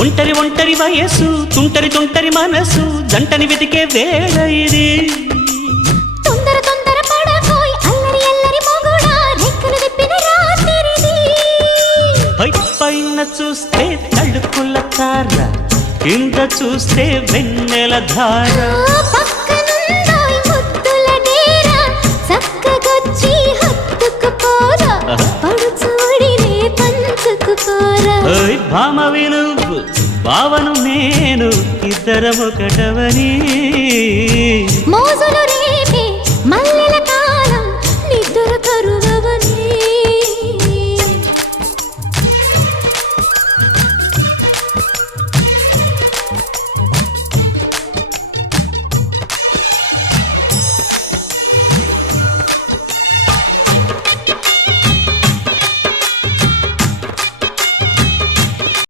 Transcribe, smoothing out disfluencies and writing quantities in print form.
ఒంటరి ఒంటరి వయసు తుంటరి తుంటరి మనసు జంటని వెతికే వేళ ఇది తొందర తొందర పడకోయ్ అల్లరి అల్లరి మొగుడా రెక్కలు విప్పిన రాత్రిది పైన చూస్తే తడుకుల తార కింద చూస్తే వెన్నెల ధార పక్కనుందోయ్ ముద్దుల డేరా చక్కగొచ్చి హత్తుకుపోరా పడుచూడినే పంచుకుపోరా భామవి నువ్వు భావను నేను ఇద్దరం ఒకటవని మోజులు